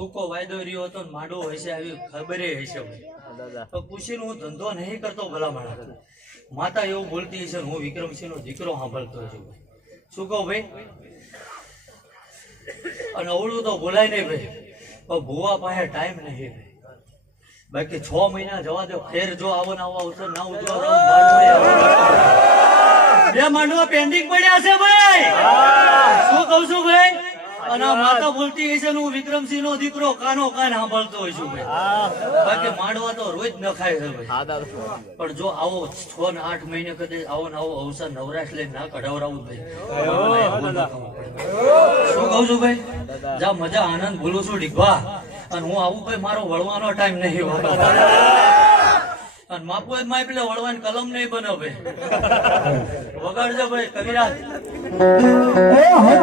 ટૂંકો વાયદો રહ્યો હતો ને માંડવો હશે આવી ખબર હશે તો પૂછીને હું ધંધો નહીં કરતો ભલામણ માતા એવું બોલતી હશે હું વિક્રમસિંહ નો દીકરો સાંભળતો છું શું કહું ભાઈ અને અવળું તો બોલાય નહીં ભાઈ પણ ભુવા પાસે ટાઈમ નહીં બાકી 6 મહિના જવા દો ફેર જો આવો ને આવો અવસર ના ઉજવા બે માંડવા પેન્ડિંગ પડ્યા છે ભાઈ શું કહું છું ભાઈ અને માતા બોલતી હશે હું વિક્રમસિંહ નો દીકરો કાનો કાન સાંભળતો હોય છું ભાઈ બાકી માંડવા તો રોજ ન ખાય છે ભાઈ પણ જો આવો 6 ને 8 મહિને કદાચ આવો ને આવો અવસર નવરાશ લઈને ના કઢાવરાવું ભાઈ શું કહું છું ભાઈ જા મજા આનંદ ભૂલું છું ડીભા અને હું આવું ભાઈ મારો વળવાનો ટાઈમ નહીં હોય અને માપો જ માપ લે વળવાની કલમ નહીં બને ભાઈ વગાડજો ભાઈ કવિરાજ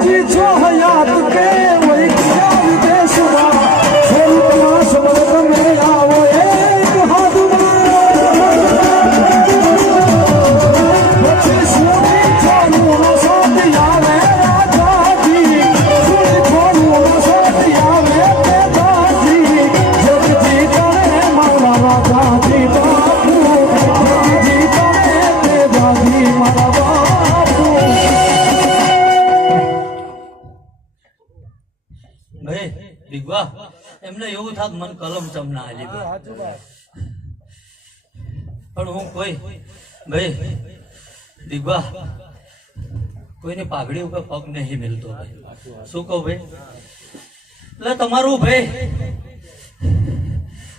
હજી છો હયાત કે વહી ખ્યાલ દેશમાં સ્વરૂપમાં સમર તમે આવો એક હાથમાં પછી સોની છોડું સોતી આવે રાજાજી સોની છોડું સોતી આવે દાદાજી જગજી કરે મારા રાજાજી બાપુ જગજી કરે દાદાજી મારા બાપુ ભાઈ દીગવા એમને એવું થાત મન કલમ ચમના આલી પણ હું કોઈ ભાઈ દીગવા કોઈની પાઘડી ઉપર પગ નહીં મિલતો ભાઈ શું કહું ભાઈ એટલે તમારું ભાઈ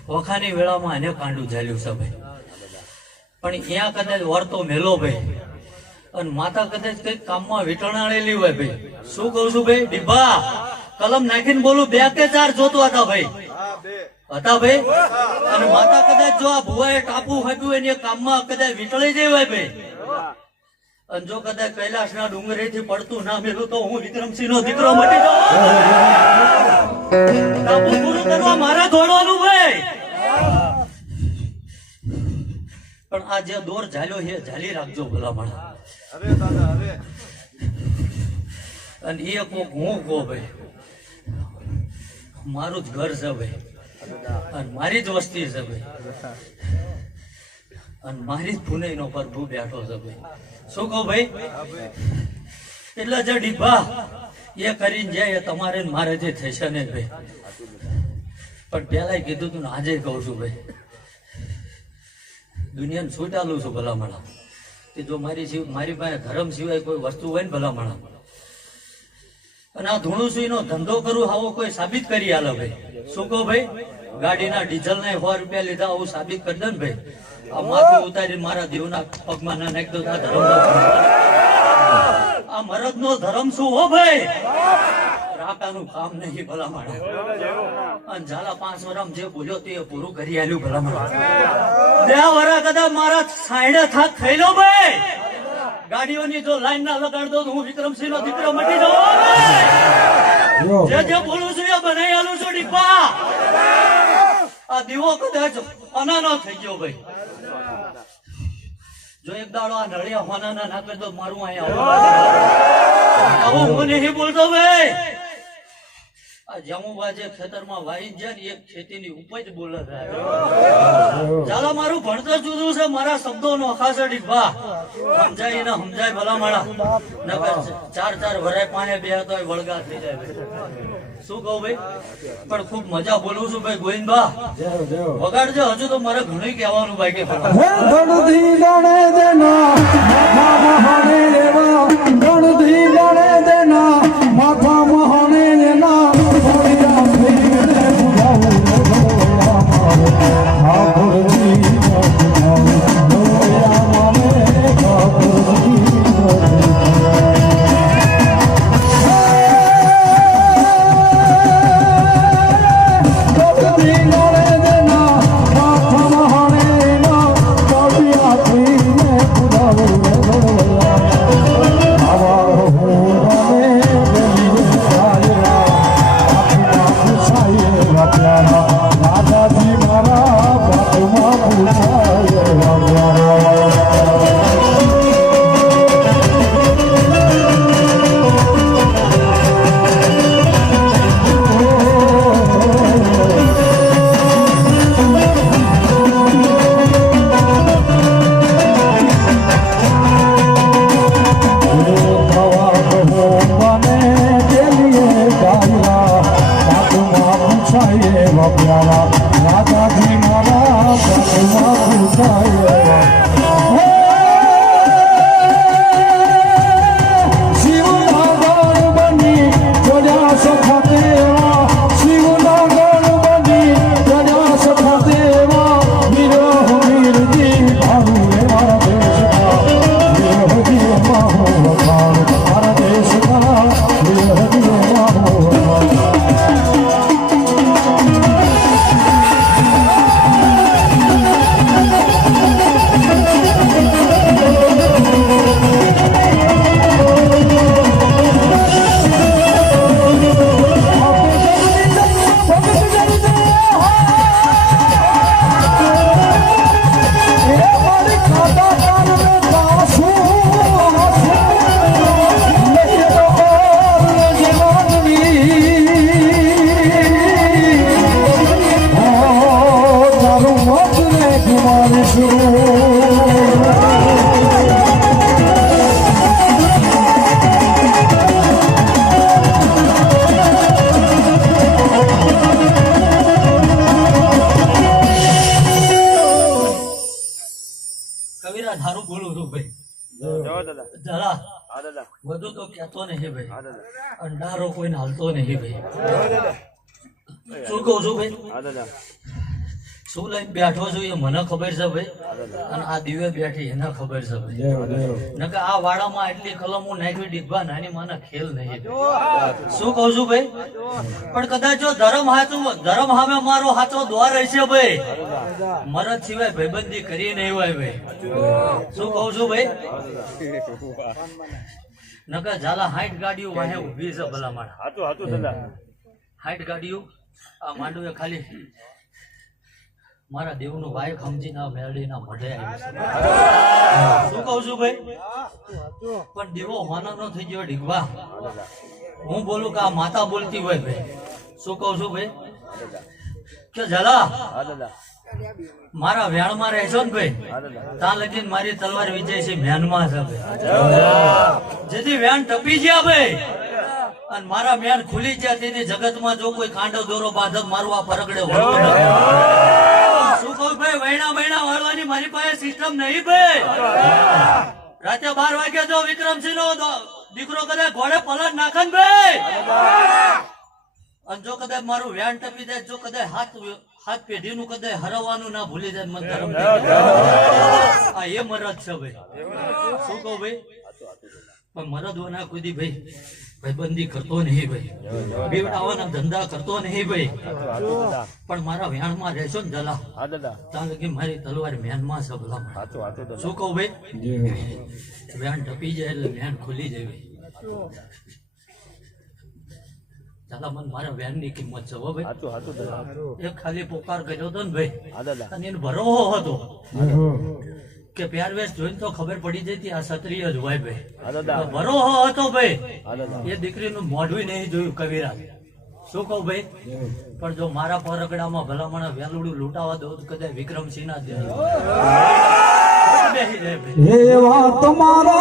વખાની વેળામાં એને કાંડું ઝાલ્યું છે ભાઈ પણ અહીંયા કદાચ વર્તો મેલો ભાઈ અને માતા કદાચ કઈક કામમાં વીટણાળેલી હોય ભાઈ શું કહું છું ભાઈ ડીભા કલમ નાખીને બોલું 2 કે 4 જોતો હતા ભાઈ ભાઈ અને માતા કદાચ જો આ ભુવાએ ટાપુ ફાપ્યું એની કામમાં કદાચ વીટળી જાય હોય ભાઈ અને જો કદાચ કૈલાસના ડુંગરેથી પડતું ના મેલું તો હું વિક્રમસિંહ નો દીકરો મટી જાઉં ટાપુ પૂરું કરવા મારે દોડવાનું ભાઈ પણ આ જે દોર ઝાલ્યો છે ઝાલી રાખજો ભલામણ અને એ કોક હું કહો ભાઈ મારું જ ઘર છે ભાઈ અને મારી જ વસ્તી છે ભાઈ અને મારી જ પુનઈ નો પ્રભુ બેઠો છે ભાઈ શું કહું ભાઈ એટલે જે ડીભા એ કરીને જાય તમારે મારે જે થશે ને ભાઈ પણ પેલા કીધું તું આજે કહું છું ભાઈ દુનિયાને છૂટાલું છું ભલામણા કે જો મારી પાસે ધર્મ સિવાય કોઈ વસ્તુ હોય ને ભલામણા અને આ ધૂણુસુઈ નો ધંધો કરું આવો કોઈ સાબિત કરી આલો ભાઈ શું કહો ભાઈ ગાડીના ડીઝલ ના 100 રૂપિયા લીધા આવું સાબિત કરી દે ને ભાઈ આ માથું ઉતારી મારા દેવના પગમાં ના નાખી દો ધર્મ આ મરદ નો ધર્મ શું હો ભાઈ રાકાનું કામ નહીં ભલામણ અને ઝાલા 5 વર્ષ જે બોલ્યો તે પૂરું કરી આલ્યું ભલામણ 2 વર્ષ કદાચ મારા સાઈડે થાક ખાઈ લો ભાઈ ગાડીઓની જો લાઈન ના લગાડ દો તો હું વિક્રમસિંહ નો દીકરો મટી જાઉં જે બોલું છું એ બનાવી આલું છું ડીપા આ દીવો કદાચ અનાનો થઈ ગયો ભાઈ જો એક દાડો આ નળિયા હોના ના નાખે તો મારું અહીંયા હું નહીં બોલતો ભાઈ આ જમુબા જે ખેતરમાં વાઈ જાય ને એક ખેતીની ઉપજ બોલે ચાલો મારું ભણતર જુદું છે મારા શબ્દો નો ખાસ ડીભા સમજાય ને સમજાય ભલા માળા નકર 4 વરાય પાને બે તો વળગા થઈ જાય શું કહું ભાઈ? પણ ખૂબ મજા બોલું છું ભાઈ ગોવિંદબા. જેવ જેવ વગાડજો, હજુ તો મારે ઘણું કહેવાનું બાકી છે. હે ગણધી ગણે દેના માથા મહાને દેવા ગણધી ગણે દેના માથા મહાને દેના મોરિયા ફેરને બુધાવું ગોયા મારે ઠાકોરજી ગોયા મારે ઠાકોરજી કવિરા ધારું બોલું છું ભાઈ. જરા વધુ તો કહેતો નહીં ભાઈ. અંધારો કોઈને હાલતો નહીં ભાઈ. શું કહું છું ભાઈ? શું લઈને બેઠો છું એ મને ખબર છે ભાઈ, અને આ દિવ્ય બેઠી એને ખબર છે ભાઈ. નકર આ વાડામાં એટલી કલમો નાખી ડીબા નાની માના ખેલ નહીં. શું કહું છું ભાઈ? પણ કદાચ જો ધર્મ સામે મારો સાચો દ્વાર હશે ભાઈ, મરદ સિવાય ભાઈબંધી કરી નહીં હોય ભાઈ. શું કહું છું ભાઈ? નકર ઝાલા 60 ગાડીઓ વાહે ઊભી છે ભલા માણા. 60 ગાડીઓ આ માંડવે ખાલી મારા દેવનું વાયક સમજીને આ મેરડીના મોઢે આવી છે. શું કહું છું ભાઈ? પણ દેવો માનવ નો થઈ ગયો ઢીકવા. હું બોલું કે આ માતા બોલતી હોય ભાઈ. શું કહું છું ભાઈ? કે ઝાલા મારા વ્યાણમાં રહેશો ને ભાઈ, ત્યાં લગીન મારી તલવાર વિજય છે મ્યાનમાં છે ભાઈ. જેથી વ્યાણ ટપી ગયા ભાઈ અને મારા મ્યાન ખુલી ગયા, તેથી જગતમાં જો કોઈ કાંડો દોરો બાંધક મારું આ પરગડે વળવું નથી. શું કહું ભાઈ? વૈણા વાળવાની મારી પાસે સિસ્ટમ નહીં ભાઈ. રાતે 12 વાગે જો વિક્રમસિંહ નો દીકરો કદાચ ઘોડે પલટ નાખે ને ભાઈ, અને જો કદાચ મારું વ્યાન ટપી જાય, જો કદાચ હાથ પેઢી નું કદાચ હરવાનું ના ભૂલી જાય, મને ધર્મ આ એ મરદ છે ભાઈ. શું કહું ભાઈ? પણ મરદો ના કુદી ભાઈ ભાઈબંધી કરતો નહીં ભાઈ, બેવડાવાના ધંધા કરતો નહીં ભાઈ. પણ મારા વ્યાણમાં રહેશો ને જલા, ત્યાં લગી મારી તલવાર વ્યાનમાં છે ભલા. શું કહું ભાઈ? વ્યાણ ટપી જાય એટલે વ્યાણ ખુલી જાય ભાઈ. દાદા મને મારા વ્યાન ની કિંમત છે હો ભાઈ. એક ખાલી પોકાર કર્યો હતો ને ભાઈ, અને એને ભરોસો હતો કે પહેરવેશ જોઈને તો ખબર પડી જતી આ ક્ષત્રિય જ હોય ભાઈ. ભરોસો હતો ભાઈ. એ દીકરીનું મોઢું નહીં જોયું કવિરાજ. શું કહું ભાઈ? પણ જો મારા પરગડામાં ભલામણ વેલુડું લૂંટાવા દઉં કદાચ વિક્રમસિંહ ના દે એવા તમારા